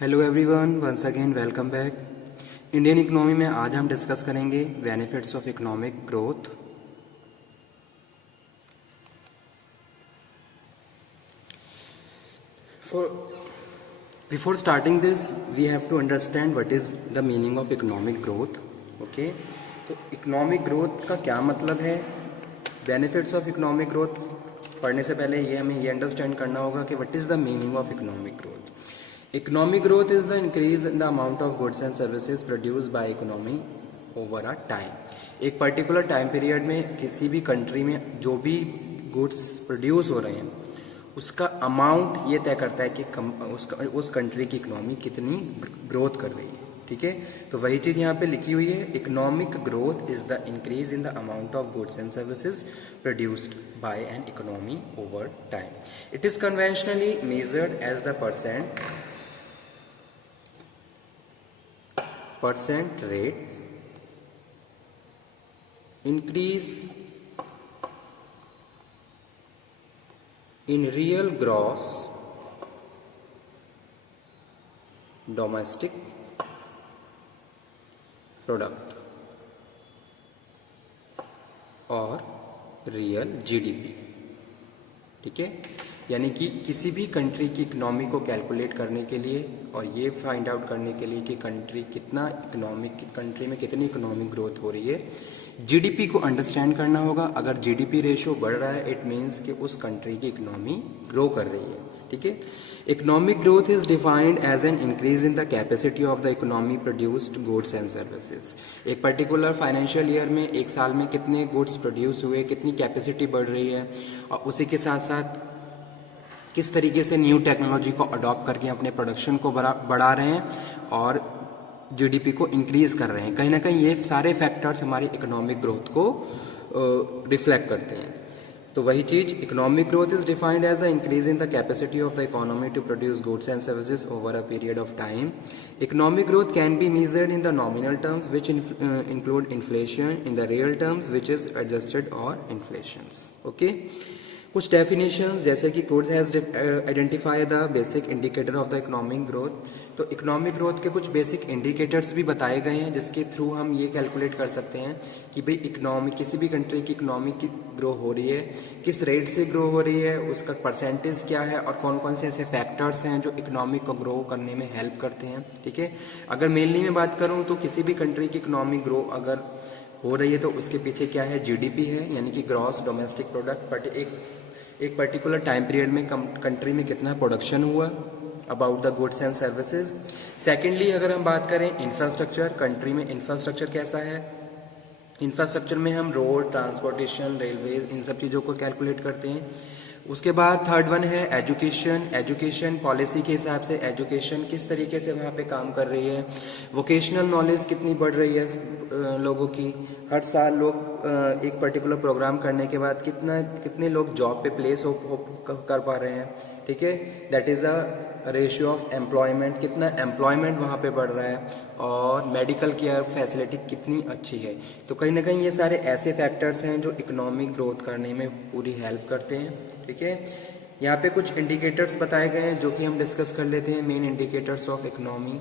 Hello everyone, once again welcome back. Indian economy में आज हम डिस्कस करेंगे benefits of economic growth. Before starting this we have to understand what is the meaning of economic growth. Okay, तो economic growth का क्या मतलब है, benefits of economic growth पढ़ने से पहले हमें ये अंडरस्टैंड करना होगा कि what is the meaning of economic growth. Economic growth is the increase in the amount of goods and services produced by economy over a time। एक पर्टिकुलर टाइम पीरियड में किसी भी कंट्री में जो भी गुड्स प्रोड्यूस हो रहे हैं उसका अमाउंट ये तय करता है कि उस कंट्री की इकोनॉमी कितनी ग्रोथ कर रही है। ठीक है, तो वही चीज़ यहाँ पे लिखी हुई है, economic growth is the increase in the amount of goods and services produced by an economy over time. It is conventionally measured as the percent rate increase in real gross domestic product और real GDP. ठीक है, यानी कि किसी भी country की economy को calculate करने के लिए और ये फाइंड आउट करने के लिए कि कंट्री में कितनी इकोनॉमिक ग्रोथ हो रही है, जीडीपी को अंडरस्टैंड करना होगा। अगर जीडीपी रेशियो बढ़ रहा है इट मीन्स कि उस कंट्री की इकोनॉमी ग्रो कर रही है। ठीक है, economic growth is defined as an increase in the capacity of the economy produced goods and services. एक पर्टिकुलर फाइनेंशियल ईयर में एक साल में कितने गुड्स प्रोड्यूस हुए, कितनी कैपेसिटी बढ़ रही है, और उसी के साथ साथ किस तरीके से न्यू टेक्नोलॉजी को अडॉप्ट करके अपने प्रोडक्शन को बढ़ा रहे हैं और जीडीपी को इंक्रीज कर रहे हैं। कहीं ना कहीं ये सारे फैक्टर्स हमारी इकोनॉमिक ग्रोथ को रिफ्लेक्ट करते हैं। तो वही चीज, economic growth is defined as the increase in the capacity of the economy to produce goods and services over a period of time. Economic growth can be measured in the nominal terms which include inflation, in the real terms which is adjusted और inflation. Okay, कुछ definition जैसे कि code has identify the basic indicator of the economic growth. तो economic growth के कुछ basic indicators भी बताए गए हैं जिसके थ्रू हम ये कैलकुलेट कर सकते हैं कि भाई इकोनॉमी, किसी भी कंट्री की इकोनॉमी की ग्रो हो रही है, किस रेट से ग्रो हो रही है, उसका परसेंटेज क्या है और कौन कौन से ऐसे फैक्टर्स हैं जो इकोनॉमी को ग्रो करने में हेल्प करते हैं। ठीक है, अगर मेनली मैं बात करूँ तो किसी भी कंट्री की इकोनॉमी ग्रो अगर हो रही है तो उसके पीछे क्या है, जीडीपी है, यानी कि ग्रॉस डोमेस्टिक प्रोडक्ट। बट एक पर्टिकुलर टाइम पीरियड में कंट्री में कितना प्रोडक्शन हुआ about the goods and services. Secondly अगर हम बात करें इंफ्रास्ट्रक्चर, कंट्री में इंफ्रास्ट्रक्चर कैसा है, इंफ्रास्ट्रक्चर में हम रोड, ट्रांसपोर्टेशन, रेलवे, इन सब चीज़ों को कैलकुलेट करते हैं। उसके बाद थर्ड वन है एजुकेशन। एजुकेशन पॉलिसी के हिसाब से एजुकेशन किस तरीके से वहाँ पे काम कर रही है, वोकेशनल नॉलेज कितनी बढ़ रही है लोगों की, हर साल लोग एक पर्टिकुलर प्रोग्राम करने के बाद कितने लोग जॉब पे प्लेस कर पा रहे हैं। ठीक है, that is a ratio of employment, कितना एम्प्लॉयमेंट वहाँ पे बढ़ रहा है, और मेडिकल केयर फैसिलिटी कितनी अच्छी है। तो कहीं ना कहीं ये सारे ऐसे फैक्टर्स हैं जो इकोनॉमिक ग्रोथ करने में पूरी हेल्प करते हैं। ठीक है, यहाँ पे कुछ इंडिकेटर्स बताए गए हैं जो कि हम डिस्कस कर लेते हैं, main indicators of economy.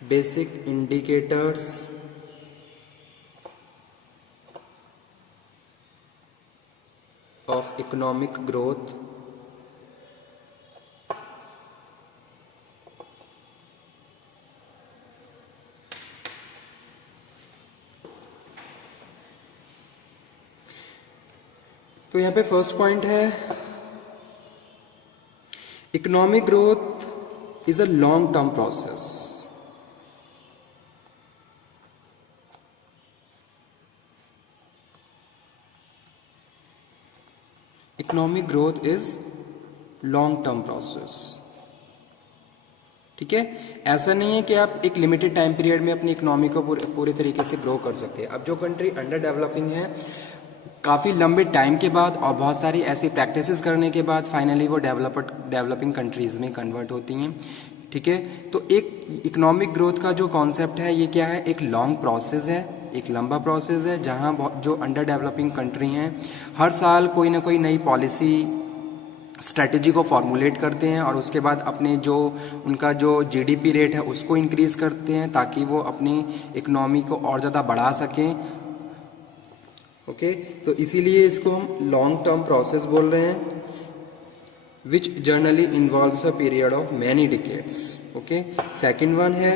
Basic indicators of economic growth. तो यहां पे फर्स्ट पॉइंट है, economic growth is a long term process. Economic growth is long term process. ठीक है, ऐसा नहीं है कि आप एक लिमिटेड टाइम पीरियड में अपनी इकोनॉमी को पूरे तरीके से ग्रो कर सकते हैं। अब जो कंट्री अंडर डेवलपिंग है, काफ़ी लंबे टाइम के बाद और बहुत सारी ऐसी प्रैक्टिसेस करने के बाद फाइनली वो डेवलपिंग कंट्रीज में कन्वर्ट होती हैं। ठीक है, तो एक इकोनॉमिक ग्रोथ का जो कॉन्सेप्ट है ये क्या है, एक लॉन्ग प्रोसेस है एक लंबा प्रोसेस है, जहाँ जो अंडर डेवलपिंग कंट्री हैं हर साल कोई ना कोई नई पॉलिसी स्ट्रैटेजी को फॉर्मुलेट करते हैं और उसके बाद अपने जो उनका जो जीडीपी रेट है उसको इंक्रीज़ करते हैं ताकि वो अपनी इकोनॉमी को और ज़्यादा बढ़ा सकें। ओके, तो इसीलिए इसको हम लॉन्ग टर्म प्रोसेस बोल रहे हैं, which generally involves a period of many decades. Okay, second one है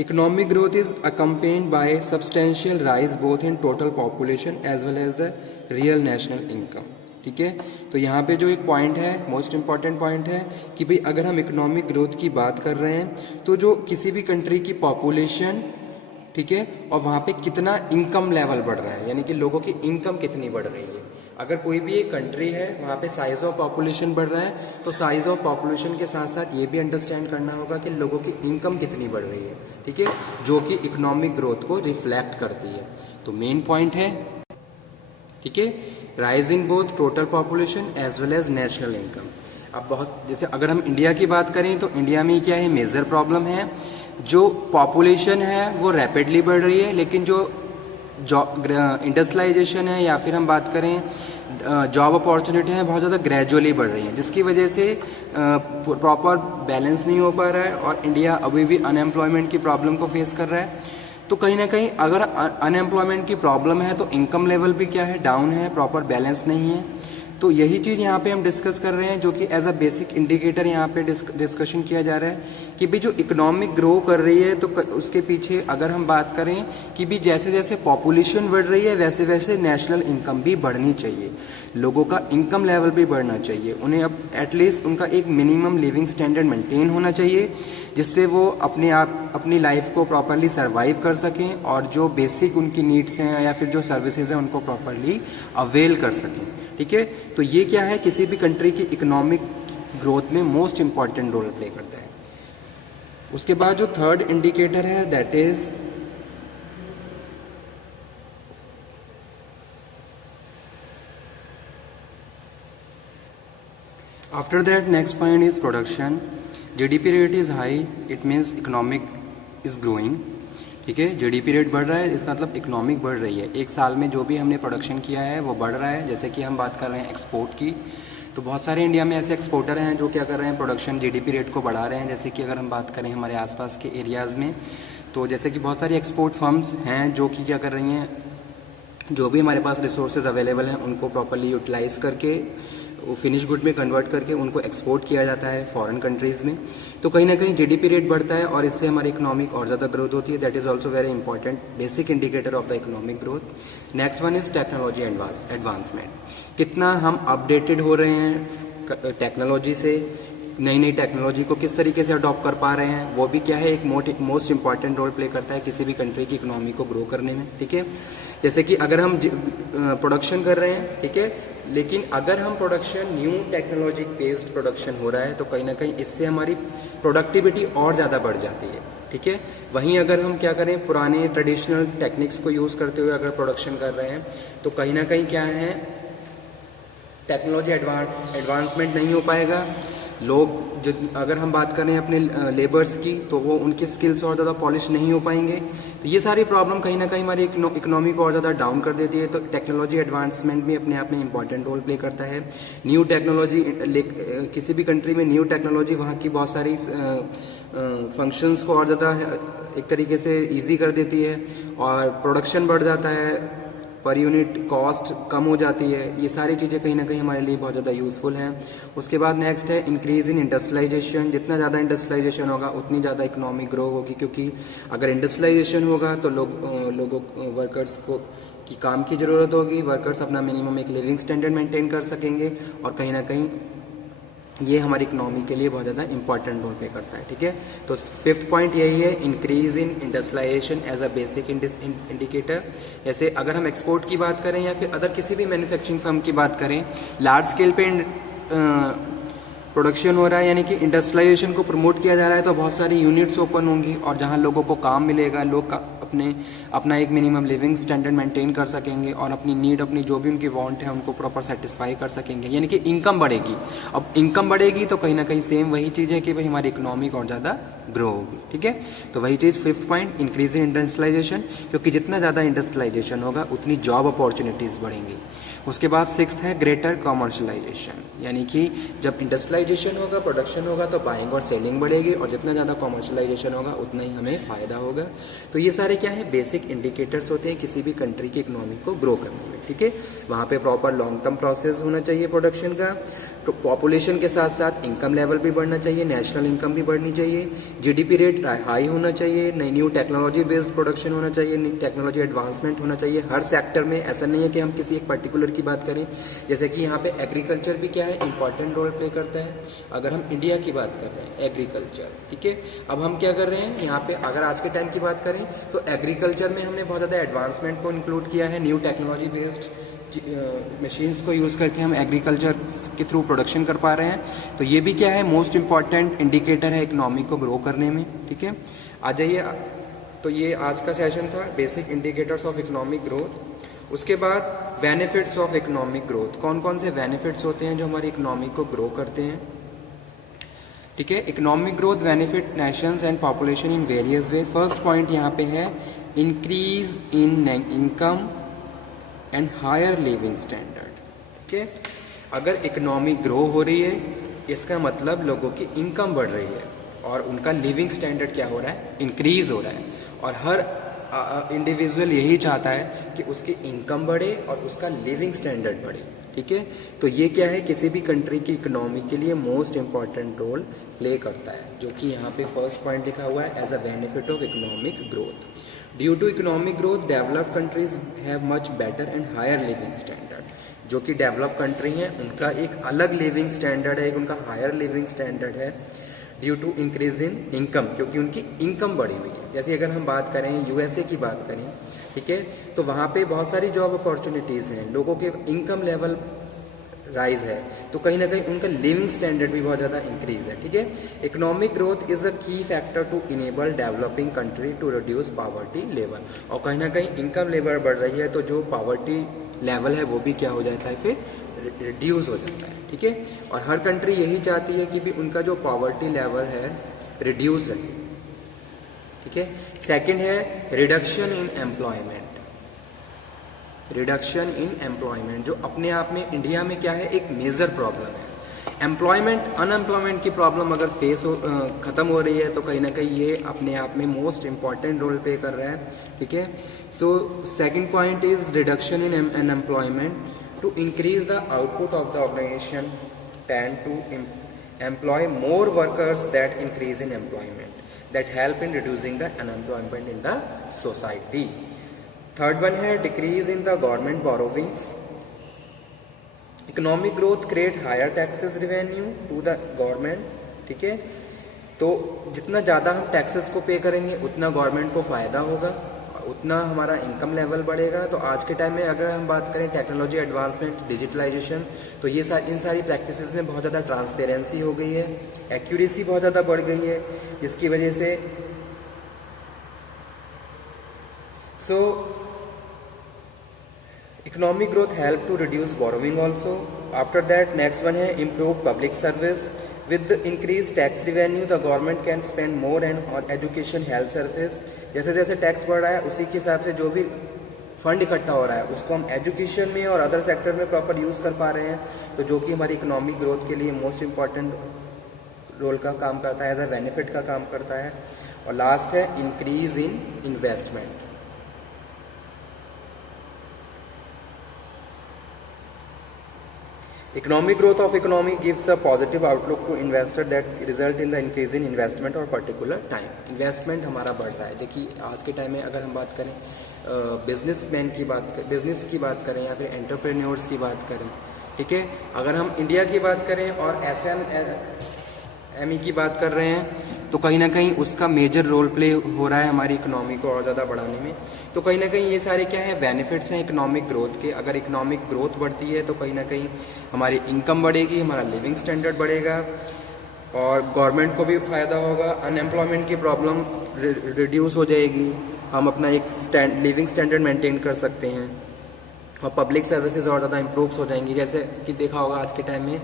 economic growth is accompanied by substantial rise both in total population as well as the real national income. ठीक है, तो यहाँ पे जो एक पॉइंट है, मोस्ट इंपॉर्टेंट पॉइंट है कि भाई अगर हम इकोनॉमिक ग्रोथ की बात कर रहे हैं तो जो किसी भी कंट्री की पॉपुलेशन, ठीक है, और वहाँ पे कितना इनकम लेवल बढ़ रहा है, यानी कि लोगों की इनकम कितनी बढ़ रही है। अगर कोई भी एक कंट्री है वहाँ पे साइज ऑफ पॉपुलेशन बढ़ रहा है तो साइज ऑफ पॉपुलेशन के साथ साथ ये भी अंडरस्टैंड करना होगा कि लोगों की इनकम कितनी बढ़ रही है, ठीक है, जो कि इकोनॉमिक ग्रोथ को रिफ्लेक्ट करती है। तो मेन पॉइंट है, ठीक है, rise in both total population as well as national income. अब बहुत जैसे अगर हम इंडिया की बात करें तो इंडिया में क्या है, मेजर प्रॉब्लम है, जो पॉपुलेशन है वो रैपिडली बढ़ रही है, लेकिन जो इंडस्ट्रियलाइजेशन है या फिर हम बात करें जॉब अपॉर्चुनिटी है बहुत ज़्यादा ग्रेजुअली बढ़ रही है, जिसकी वजह से प्रॉपर बैलेंस नहीं हो पा रहा है और इंडिया अभी भी अनएम्प्लॉयमेंट की प्रॉब्लम को फेस कर रहा है। तो कहीं ना कहीं अगर अनएम्प्लॉयमेंट की प्रॉब्लम है तो इनकम लेवल भी क्या है, डाउन है, प्रॉपर बैलेंस नहीं है। तो यही चीज़ यहाँ पे हम डिस्कस कर रहे हैं, जो कि एज अ बेसिक इंडिकेटर यहाँ पे डिस्कशन किया जा रहा है कि भी जो इकोनॉमिक ग्रो कर रही है तो उसके पीछे अगर हम बात करें कि भी जैसे जैसे पॉपुलेशन बढ़ रही है वैसे वैसे नेशनल इनकम भी बढ़नी चाहिए, लोगों का इनकम लेवल भी बढ़ना चाहिए, उन्हें अब एटलीस्ट उनका एक मिनिमम लिविंग स्टैंडर्ड मेंटेन होना चाहिए जिससे वो अपनी लाइफ को प्रॉपरली सर्वाइव कर सकें और जो बेसिक उनकी नीड्स हैं या फिर जो सर्विसेज हैं उनको प्रॉपरली अवेल कर सकें। ठीक है, तो ये क्या है, किसी भी कंट्री की इकोनॉमिक ग्रोथ में मोस्ट इंपॉर्टेंट रोल प्ले करता है। उसके बाद जो थर्ड इंडिकेटर है that is after that next point is production. GDP rate is high, it means economic is growing. ठीक है, जीडीपी रेट बढ़ रहा है, इसका मतलब इकोनॉमिक बढ़ रही है। एक साल में जो भी हमने प्रोडक्शन किया है वो बढ़ रहा है। जैसे कि हम बात कर रहे हैं एक्सपोर्ट की, तो बहुत सारे इंडिया में ऐसे एक्सपोर्टर हैं जो क्या कर रहे हैं, प्रोडक्शन जीडीपी रेट को बढ़ा रहे हैं। जैसे कि अगर हम बात करें हमारे आसपास के एरियाज़ में, तो जैसे कि बहुत सारी एक्सपोर्ट फर्म्स हैं जो कि क्या कर रही हैं, जो भी हमारे पास रिसोर्सेज अवेलेबल हैं उनको प्रॉपरली यूटिलाइज करके वो फिनिश गुड में कन्वर्ट करके उनको एक्सपोर्ट किया जाता है फॉरेन कंट्रीज़ में। तो कहीं ना कहीं जीडीपी रेट बढ़ता है और इससे हमारी इकोनॉमिक और ज़्यादा ग्रोथ होती है। That is also very important basic indicator of the economic growth. Next one is technology advancement. कितना हम अपडेटेड हो रहे हैं टेक्नोलॉजी से, नई नई टेक्नोलॉजी को किस तरीके से अडॉप्ट कर पा रहे हैं, वो भी क्या है, एक मोस्ट इंपॉर्टेंट रोल प्ले करता है किसी भी कंट्री की इकोनॉमी को ग्रो करने में। ठीक है, जैसे कि अगर हम प्रोडक्शन कर रहे हैं, ठीक है, लेकिन अगर हम production new technology based production हो रहा है तो कहीं ना कहीं इससे हमारी प्रोडक्टिविटी और ज़्यादा बढ़ जाती है। ठीक है, वहीं अगर हम क्या करें, पुराने ट्रेडिशनल टेक्निक्स को यूज़ करते हुए अगर प्रोडक्शन कर रहे हैं तो कहीं ना कहीं क्या है, टेक्नोलॉजी एडवांसमेंट नहीं हो पाएगा। लोग अगर हम बात करें अपने लेबर्स की तो वो उनकी स्किल्स और ज़्यादा पॉलिश नहीं हो पाएंगे। तो ये सारी प्रॉब्लम कहीं ना कहीं हमारी इकोनॉमी को और ज़्यादा डाउन कर देती है। तो टेक्नोलॉजी एडवांसमेंट भी अपने आप में इंपॉर्टेंट रोल प्ले करता है। न्यू टेक्नोलॉजी, किसी भी कंट्री में न्यू टेक्नोलॉजी वहाँ की बहुत सारी फंक्शंस को और ज़्यादा एक तरीके से ईजी कर देती है और प्रोडक्शन बढ़ जाता है, पर यूनिट कॉस्ट कम हो जाती है। ये सारी चीज़ें कहीं ना कहीं हमारे लिए बहुत ज़्यादा यूज़फुल हैं। उसके बाद नेक्स्ट है इंक्रीज इन इंडस्ट्रियलाइजेशन। जितना ज़्यादा इंडस्ट्रियलाइजेशन होगा उतनी ज़्यादा इकोनॉमी ग्रो होगी, क्योंकि अगर इंडस्ट्रियलाइजेशन होगा तो लोगों वर्कर्स को की काम की ज़रूरत होगी, वर्कर्स अपना मिनिमम एक लिविंग स्टैंडर्ड मेंटेन कर सकेंगे और कहीं ना कहीं ये हमारी इकोनॉमी के लिए बहुत ज़्यादा इंपॉर्टेंट रोल प्ले करता है। ठीक है, तो फिफ्थ पॉइंट यही है, increase in industrialisation as a basic indicator. जैसे अगर हम एक्सपोर्ट की बात करें या फिर अदर किसी भी मैन्युफैक्चरिंग फर्म की बात करें, लार्ज स्केल पे प्रोडक्शन हो रहा है, यानी कि इंडस्ट्रियलाइजेशन को प्रमोट किया जा रहा है, तो बहुत सारी यूनिट्स ओपन होंगी और जहां लोगों को काम मिलेगा, लोग अपना एक मिनिमम लिविंग स्टैंडर्ड मेंटेन कर सकेंगे और अपनी नीड, अपनी जो भी उनकी वांट है उनको प्रॉपर सेटिस्फाई कर सकेंगे, यानी कि इनकम बढ़ेगी। अब इनकम बढ़ेगी तो कहीं ना कहीं सेम वही चीज़ है कि भाई हमारी इकोनॉमी और ज़्यादा ग्रो होगी। ठीक है, तो वही चीज़ fifth point, increase in industrialisation, क्योंकि जितना ज़्यादा इंडस्ट्रियलाइजेशन होगा उतनी जॉब अपॉर्चुनिटीज़ बढ़ेंगी। उसके बाद सिक्स्थ है ग्रेटर कॉमर्शलाइजेशन, यानी कि जब इंडस्ट्रियलाइजेशन होगा, प्रोडक्शन होगा, तो बाइंग और सेलिंग बढ़ेगी, और जितना ज़्यादा कॉमर्शलाइजेशन होगा उतना ही हमें फ़ायदा होगा। तो ये सारे क्या है, बेसिक इंडिकेटर्स होते हैं किसी भी कंट्री की इकोनॉमी को ग्रो करने में। ठीक है, वहाँ पे प्रॉपर लॉन्ग टर्म प्रोसेस होना चाहिए प्रोडक्शन का, तो पॉपुलेशन के साथ साथ इनकम लेवल भी बढ़ना चाहिए, नेशनल इनकम भी बढ़नी चाहिए, जीडीपी रेट हाई होना चाहिए, नई न्यू टेक्नोलॉजी बेस्ड प्रोडक्शन होना चाहिए, टेक्नोलॉजी एडवांसमेंट होना चाहिए हर सेक्टर में। ऐसा नहीं है कि हम किसी एक पर्टिकुलर की बात करें, जैसे कि यहाँ पे एग्रीकल्चर भी क्या है, इंपॉर्टेंट रोल प्ले करता है। अगर हम इंडिया की बात कर रहे हैं, एग्रीकल्चर, ठीक है, अब हम क्या कर रहे हैं यहाँ पे, अगर आज के टाइम की बात करें तो एग्रीकल्चर में हमने बहुत ज़्यादा एडवांसमेंट को इंक्लूड किया है, न्यू टेक्नोलॉजी बेस्ड मशीन्स को यूज़ करके हम एग्रीकल्चर के थ्रू प्रोडक्शन कर पा रहे हैं। तो ये भी क्या है, मोस्ट इंपॉर्टेंट इंडिकेटर है इकोनॉमी को ग्रो करने में। ठीक है, आ जाइए, तो ये आज का सेशन था, basic indicators of economic growth. उसके बाद बेनिफिट्स ऑफ इकोनॉमिक ग्रोथ, कौन कौन से बेनिफिट्स होते हैं जो हमारी इकोनॉमी को ग्रो करते हैं। ठीक है, economic growth benefit nations and population in various way. First point यहाँ पे है increase in income and higher living standard. ठीक है, अगर इकोनॉमी ग्रो हो रही है इसका मतलब लोगों की इनकम बढ़ रही है और उनका लिविंग स्टैंडर्ड क्या हो रहा है, इंक्रीज हो रहा है। और हर इंडिविजुअल यही चाहता है कि उसकी इनकम बढ़े और उसका लिविंग स्टैंडर्ड बढ़े। ठीक है, तो ये क्या है, किसी भी कंट्री की इकोनॉमी के लिए मोस्ट इंपॉर्टेंट रोल प्ले करता है, जो कि यहाँ पे फर्स्ट पॉइंट लिखा हुआ है, as a benefit of economic growth. Due to economic growth developed countries have much better and higher living standard. जो कि डेवलप कंट्री हैं उनका एक अलग लिविंग स्टैंडर्ड है, एक उनका हायर लिविंग स्टैंडर्ड है due to increase in income, क्योंकि उनकी इनकम बढ़ी हुई है। जैसे अगर हम बात करें यूएसए की बात करें, ठीक है, तो वहाँ पे बहुत सारी जॉब अपॉर्चुनिटीज़ हैं, लोगों के इनकम लेवल राइज है, तो कहीं ना कहीं उनका लिविंग स्टैंडर्ड भी बहुत ज़्यादा इंक्रीज है। ठीक है, economic growth is a key factor to enable developing country to reduce poverty level. और कहीं ना कहीं इनकम लेवल बढ़ रही है तो जो पॉवर्टी लेवल है वो भी क्या हो जाता है, फिर रिड्यूस हो जाता है। ठीक है, और हर कंट्री यही चाहती है कि भी उनका जो पॉवर्टी लेवल है रिड्यूस रहे। ठीक है, सेकंड है reduction in employment. Reduction in employment जो अपने आप में इंडिया में क्या है, एक मेजर प्रॉब्लम है। एम्प्लॉयमेंट, अनएम्प्लॉयमेंट की प्रॉब्लम अगर खत्म हो रही है तो कहीं ना कहीं ये अपने आप में मोस्ट इंपॉर्टेंट रोल प्ले कर रहा है। ठीक है, so second point is reduction in unemployment to increase the output of the organization tend to employ more workers that increase in employment that help in reducing the unemployment in the society. Third one है decrease in the government borrowings. Economic growth create higher taxes revenue to the government. ठीक है, तो जितना ज़्यादा हम taxes को पे करेंगे उतना गवर्नमेंट को फ़ायदा होगा, उतना हमारा इनकम लेवल बढ़ेगा। तो आज के टाइम में अगर हम बात करें टेक्नोलॉजी एडवांसमेंट, डिजिटलाइजेशन, तो ये इन सारी प्रैक्टिसेस में बहुत ज़्यादा ट्रांसपेरेंसी हो गई है, एक्यूरेसी बहुत ज़्यादा बढ़ गई है, जिसकी वजह से economic growth help to reduce borrowing also. After that next one है improve public service. With the increased tax revenue, the government can spend more on education, health service. जैसे जैसे टैक्स बढ़ रहा है उसी के हिसाब से जो भी फंड इकट्ठा हो रहा है उसको हम एजुकेशन में और अदर सेक्टर में प्रॉपर यूज़ कर पा रहे हैं, तो जो कि हमारी इकोनॉमिक ग्रोथ के लिए मोस्ट इम्पॉर्टेंट रोल का काम करता है, एज अ बेनिफिट का काम करता है। और लास्ट है increase in investment. Economic growth of economy gives a positive outlook to investor that result in the increase in investment or particular time. Investment हमारा बढ़ रहा है। देखिए आज के टाइम में अगर हम बात करें बिजनेसमैन की बिजनेस की बात करें या फिर एंटरप्रेन्योर्स की बात करें, ठीक है, अगर हम इंडिया की बात करें और एसएमई की बात कर रहे हैं तो कहीं ना कहीं उसका मेजर रोल प्ले हो रहा है हमारी इकोनॉमी को और ज़्यादा बढ़ाने में। तो कहीं ना कहीं ये सारे क्या है, बेनिफिट्स हैं इकोनॉमिक ग्रोथ के। अगर इकोनॉमिक ग्रोथ बढ़ती है तो कहीं ना कहीं हमारी इनकम बढ़ेगी, हमारा लिविंग स्टैंडर्ड बढ़ेगा और गवर्नमेंट को भी फ़ायदा होगा, अनएम्प्लॉयमेंट की प्रॉब्लम रिड्यूस हो जाएगी, हम अपना एक लिविंग स्टैंडर्ड मेंटेन कर सकते हैं और पब्लिक सर्विसेज और ज़्यादा इम्प्रूव हो जाएंगी। जैसे कि देखा होगा आज के टाइम में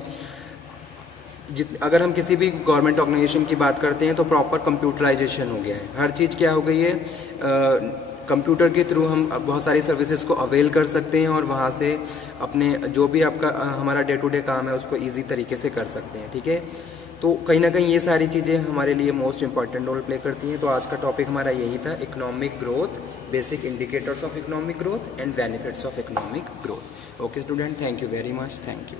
अगर हम किसी भी गवर्नमेंट ऑर्गेनाइजेशन की बात करते हैं तो प्रॉपर कंप्यूटराइजेशन हो गया है, हर चीज़ क्या हो गई है, कंप्यूटर के थ्रू हम बहुत सारी सर्विसेज को अवेल कर सकते हैं और वहाँ से अपने जो भी आपका हमारा डे टू डे काम है उसको ईजी तरीके से कर सकते हैं, ठीक है। तो कहीं ना कहीं ये सारी चीज़ें हमारे लिए मोस्ट इंपॉर्टेंट रोल प्ले करती हैं। तो आज का टॉपिक हमारा यही था, economic growth, basic indicators of economic growth and benefits of economic growth. Okay student, thank you very much, thank you.